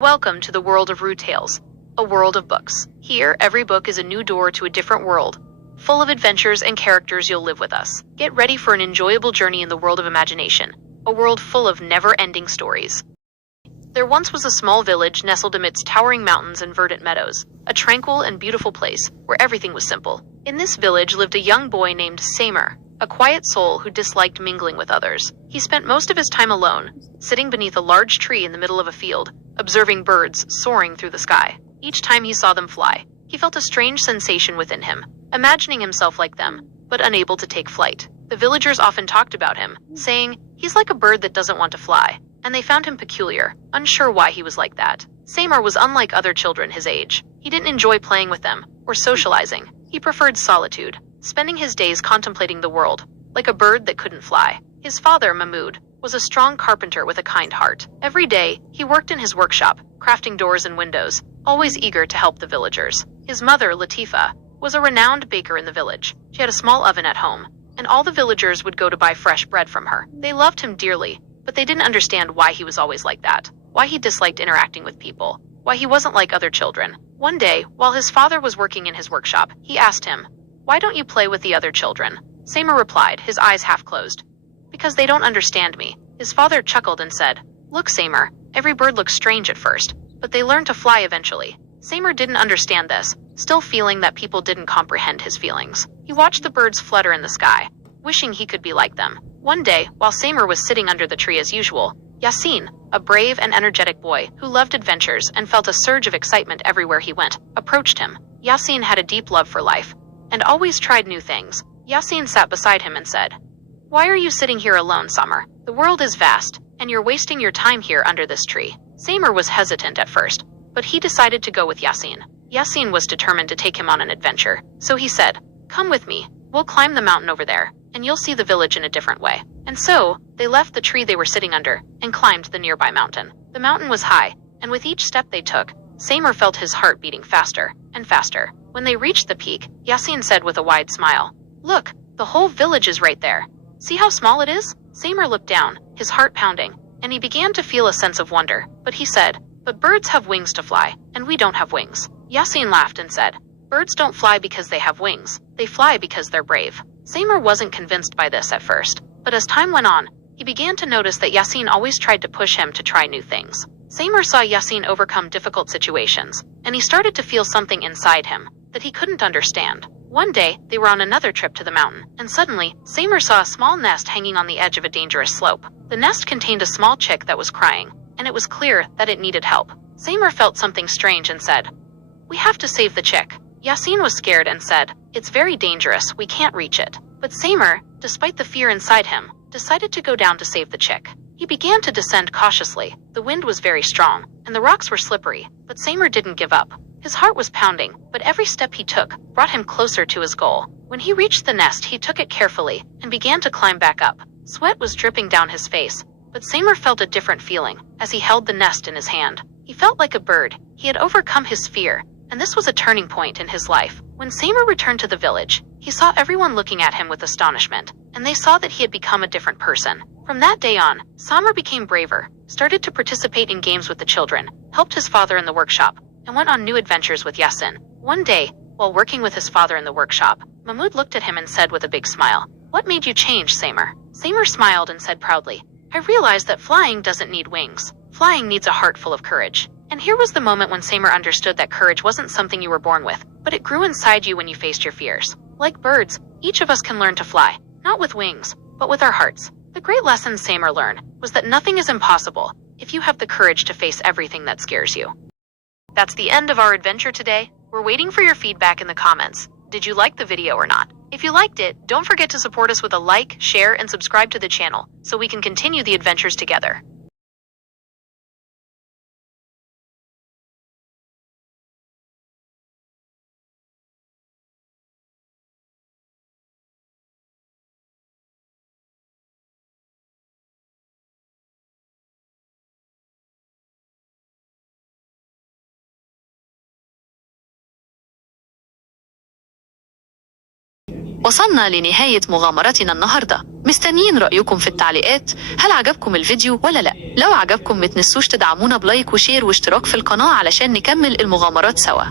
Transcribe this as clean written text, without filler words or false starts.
Welcome to the world of Rude Tales, a world of books. Here, every book is a new door to a different world, full of adventures and characters you'll live with us. Get ready for an enjoyable journey in the world of imagination, a world full of never-ending stories. There once was a small village nestled amidst towering mountains and verdant meadows, a tranquil and beautiful place where everything was simple. In this village lived a young boy named Samer, a quiet soul who disliked mingling with others. He spent most of his time alone, sitting beneath a large tree in the middle of a field, observing birds soaring through the sky. Each time he saw them fly, he felt a strange sensation within him, imagining himself like them, but unable to take flight. The villagers often talked about him, saying, "He's like a bird that doesn't want to fly," and they found him peculiar, unsure why he was like that. Samer was unlike other children his age. He didn't enjoy playing with them or socializing. He preferred solitude, spending his days contemplating the world, like a bird that couldn't fly. His father, Mahmoud, was a strong carpenter with a kind heart. Every day, he worked in his workshop, crafting doors and windows, always eager to help the villagers. His mother, Latifa, was a renowned baker in the village. She had a small oven at home, and all the villagers would go to buy fresh bread from her. They loved him dearly, but they didn't understand why he was always like that, why he disliked interacting with people, why he wasn't like other children. One day, while his father was working in his workshop, he asked him, "Why don't you play with the other children?" Samer replied, his eyes half closed, "Because they don't understand me." His father chuckled and said, "Look, Samer, every bird looks strange at first, but they learn to fly eventually." Samer didn't understand this, still feeling that people didn't comprehend his feelings. He watched the birds flutter in the sky, wishing he could be like them. One day, while Samer was sitting under the tree as usual, Yasin, a brave and energetic boy who loved adventures and felt a surge of excitement everywhere he went, approached him. Yasin had a deep love for life and always tried new things. Yasin sat beside him and said, "Why are you sitting here alone, Samer? The world is vast, and you're wasting your time here under this tree." Samer was hesitant at first, but he decided to go with Yasin. Yasin was determined to take him on an adventure, so he said, "Come with me. We'll climb the mountain over there, and you'll see the village in a different way." And so, they left the tree they were sitting under and climbed the nearby mountain. The mountain was high, and with each step they took, Samer felt his heart beating faster and faster. When they reached the peak, Yasin said with a wide smile, "Look, the whole village is right there. See how small it is?" Samer looked down, his heart pounding, and he began to feel a sense of wonder. But he said, "But birds have wings to fly, and we don't have wings." Yasin laughed and said, "Birds don't fly because they have wings. They fly because they're brave." Samer wasn't convinced by this at first, but as time went on, he began to notice that Yasin always tried to push him to try new things. Samer saw Yasin overcome difficult situations, and he started to feel something inside him that he couldn't understand. One day, they were on another trip to the mountain, and suddenly, Samer saw a small nest hanging on the edge of a dangerous slope. The nest contained a small chick that was crying, and it was clear that it needed help. Samer felt something strange and said, "We have to save the chick." Yasin was scared and said, "It's very dangerous, we can't reach it." But Samer, despite the fear inside him, decided to go down to save the chick. He began to descend cautiously. The wind was very strong, and the rocks were slippery, but Samer didn't give up. His heart was pounding, but every step he took brought him closer to his goal. When he reached the nest, he took it carefully and began to climb back up. Sweat was dripping down his face, but Samer felt a different feeling as he held the nest in his hand. He felt like a bird. He had overcome his fear, and this was a turning point in his life. When Samer returned to the village, he saw everyone looking at him with astonishment, and they saw that he had become a different person. From that day on, Samer became braver, started to participate in games with the children, helped his father in the workshop, and went on new adventures with Yasin. One day, while working with his father in the workshop, Mahmoud looked at him and said with a big smile, "What made you change, Samer?" Samer smiled and said proudly, "I realized that flying doesn't need wings. Flying needs a heart full of courage." And here was the moment when Samer understood that courage wasn't something you were born with, but it grew inside you when you faced your fears. Like birds, each of us can learn to fly, not with wings, but with our hearts. The great lesson Samer learned was that nothing is impossible if you have the courage to face everything that scares you. That's the end of our adventure today. We're waiting for your feedback in the comments. Did you like the video or not? If you liked it, don't forget to support us with a like, share, and subscribe to the channel so we can continue the adventures together. وصلنا لنهاية مغامرتنا النهاردة. مستنيين رأيكم في التعليقات. هل عجبكم الفيديو ولا لا؟ لو عجبكم متنسوش تدعمونا بلايك وشير واشتراك في القناة علشان نكمل المغامرات سوا.